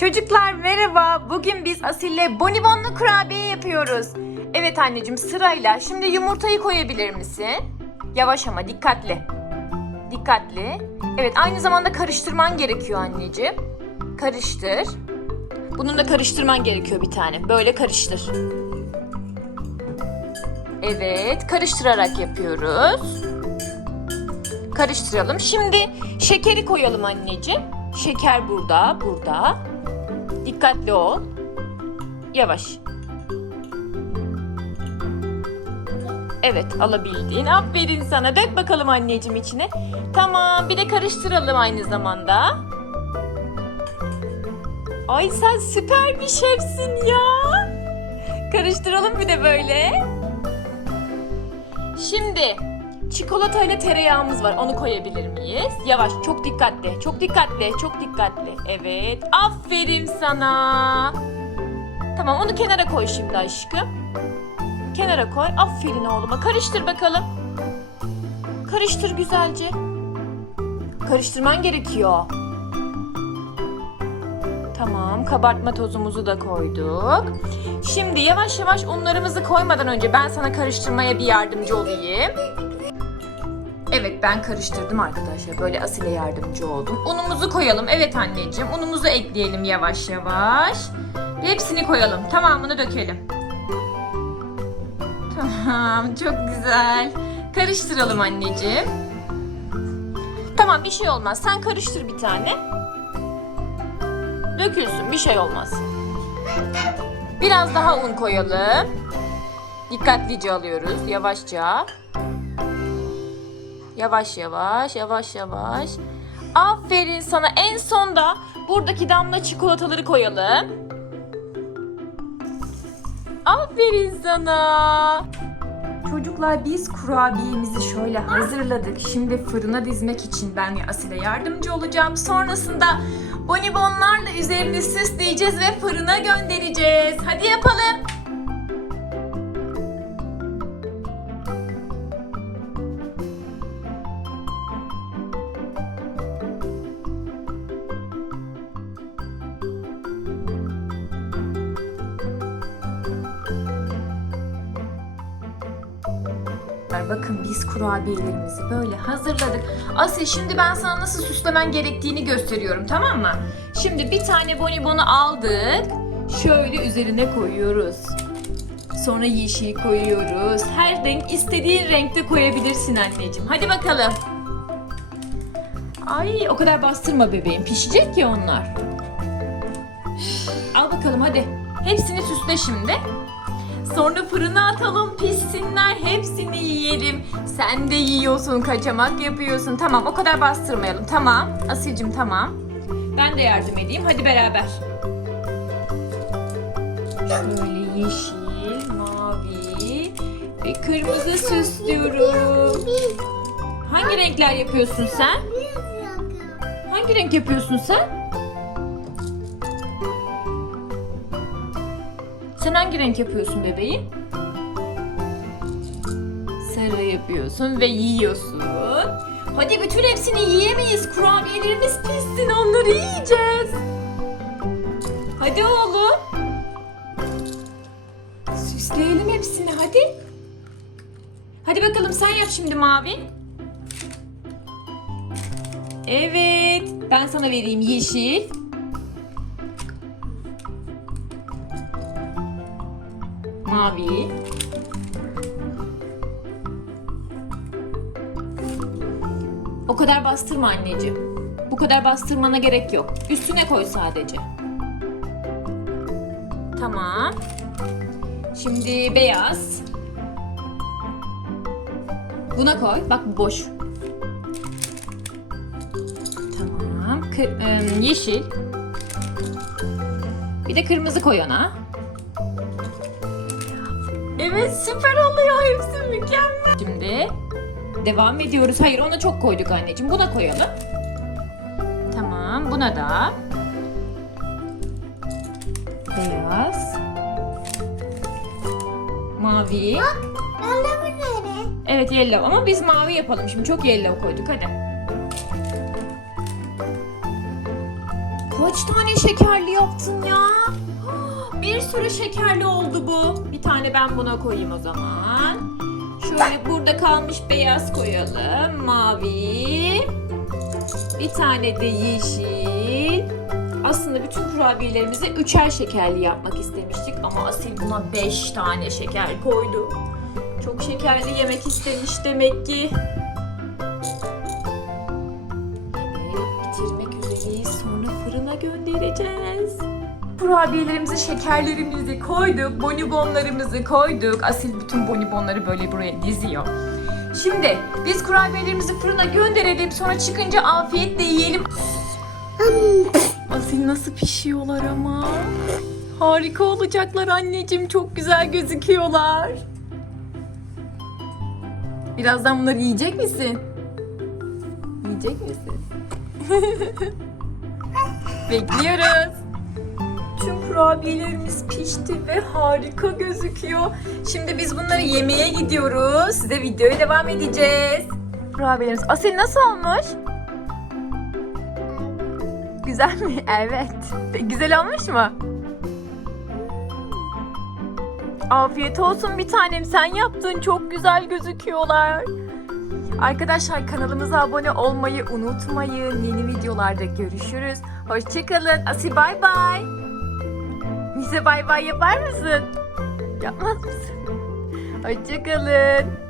Çocuklar merhaba. Bugün biz Asil'le bonibonlu kurabiye yapıyoruz. Evet anneciğim sırayla. Şimdi yumurtayı koyabilir misin? Yavaş ama dikkatli. Dikkatli. Evet aynı zamanda karıştırman gerekiyor anneciğim. Karıştır. Bunun da karıştırman gerekiyor bir tane. Böyle karıştır. Evet karıştırarak yapıyoruz. Karıştıralım. Şimdi şekeri koyalım anneciğim. Şeker burada, burada. Dikkatli ol. Yavaş. Evet alabildiğin. Aferin sana. Dök bakalım anneciğim içine. Tamam bir de karıştıralım aynı zamanda. Ay sen süper bir şefsin ya. Karıştıralım bir de böyle. Şimdi çikolata ile tereyağımız var. Onu koyabilir miyiz? Yavaş, çok dikkatli. Çok dikkatli, çok dikkatli. Evet. Aferin sana. Tamam, onu kenara koy şimdi aşkım. Kenara koy. Aferin oğluma. Karıştır bakalım. Karıştır güzelce. Karıştırman gerekiyor. Tamam, kabartma tozumuzu da koyduk. Şimdi yavaş yavaş unlarımızı koymadan önce ben sana karıştırmaya bir yardımcı olayım. Ben karıştırdım arkadaşlar. Böyle Asil'e yardımcı oldum. Unumuzu koyalım. Evet anneciğim. Unumuzu ekleyelim yavaş yavaş. Hepsini koyalım. Tamamını dökelim. Tamam çok güzel. Karıştıralım anneciğim. Tamam bir şey olmaz. Sen karıştır bir tane. Dökülsün bir şey olmaz. Biraz daha un koyalım. Dikkatlice alıyoruz. Yavaşça. Yavaş yavaş, yavaş yavaş. Aferin sana. En sonda buradaki damla çikolataları koyalım. Aferin sana. Çocuklar biz kurabiyemizi şöyle hazırladık. Şimdi fırına dizmek için ben Asil'e yardımcı olacağım. Sonrasında bonibonlarla üzerini süsleyeceğiz ve fırına göndereceğiz. Hadi yapalım. Bakın biz kurabiyelerimizi böyle hazırladık. Asya şimdi ben sana nasıl süslemen gerektiğini gösteriyorum tamam mı? Şimdi bir tane bonibonu aldık. Şöyle üzerine koyuyoruz. Sonra yeşil koyuyoruz. Her renk istediğin renkte koyabilirsin anneciğim. Hadi bakalım. Ay o kadar bastırma bebeğim. Pişecek ya onlar. Al bakalım hadi. Hepsini süsle şimdi. Sonra fırına atalım pişsinler Sen de yiyorsun kaçamak yapıyorsun. Tamam o kadar bastırmayalım. Tamam Asil'cim tamam. Ben de yardım edeyim hadi beraber. Şöyle yeşil, mavi ve kırmızı süslüyorum. Hangi renkler yapıyorsun sen? Hangi renk yapıyorsun sen? Sen hangi renk yapıyorsun bebeği? Sarı yapıyorsun ve yiyorsun. Hadi bütün hepsini yiyemeyiz. Kurabiyelerimiz pişsin onları yiyeceğiz. Hadi oğlum. Süsleyelim hepsini hadi. Hadi bakalım sen yap şimdi mavi. Evet. Ben sana vereyim yeşil. Mavi. O kadar bastırma anneciğim. Bu kadar bastırmana gerek yok. Üstüne koy sadece. Tamam. Şimdi beyaz. Buna koy. Bak bu boş. Tamam. Kı- ım, yeşil. Bir de kırmızı koy ona. Evet süper oluyor hepsi mükemmel. Şimdi devam ediyoruz. Hayır ona çok koyduk anneciğim. Buna koyalım. Tamam buna da. Beyaz. Mavi. Ben de bu nere? Evet yellow ama biz mavi yapalım şimdi. Çok yellow koyduk hadi. Kaç tane şekerli yaptın ya? Bir sürü şekerli oldu bu. Bir tane ben buna koyayım o zaman. Şöyle burada kalmış beyaz koyalım. Mavi. Bir tane de yeşil. Aslında bütün kurabiyelerimizi üçer şekerli yapmak istemiştik ama Asil buna beş tane şeker koydu. Çok şekerli yemek istemiş demek ki. Evet, bitirmek üzereyiz. Sonra fırına göndereceğiz. Kurabiyelerimizi, şekerlerimizi koyduk. Bonibonlarımızı koyduk. Asil bütün bonibonları böyle buraya diziyor. Şimdi biz kurabiyelerimizi fırına gönderelim. Sonra çıkınca afiyetle yiyelim. Asil nasıl pişiyorlar ama. Harika olacaklar anneciğim. Çok güzel gözüküyorlar. Birazdan bunları yiyecek misin? Yiyecek misin? Bekliyoruz. Kurabiyelerimiz pişti ve harika gözüküyor. Şimdi biz bunları yemeye gidiyoruz. Size videoya devam edeceğiz. Kurabiyelerimiz. Asil nasıl olmuş? Güzel mi? Evet. Güzel olmuş mu? Afiyet olsun bir tanem. Sen yaptın. Çok güzel gözüküyorlar. Arkadaşlar kanalımıza abone olmayı unutmayın. Yeni videolarda görüşürüz. Hoşçakalın. Asil bay bay. Bize bay bay yapar mısın? Yapmaz mısın? Hoşçakalın.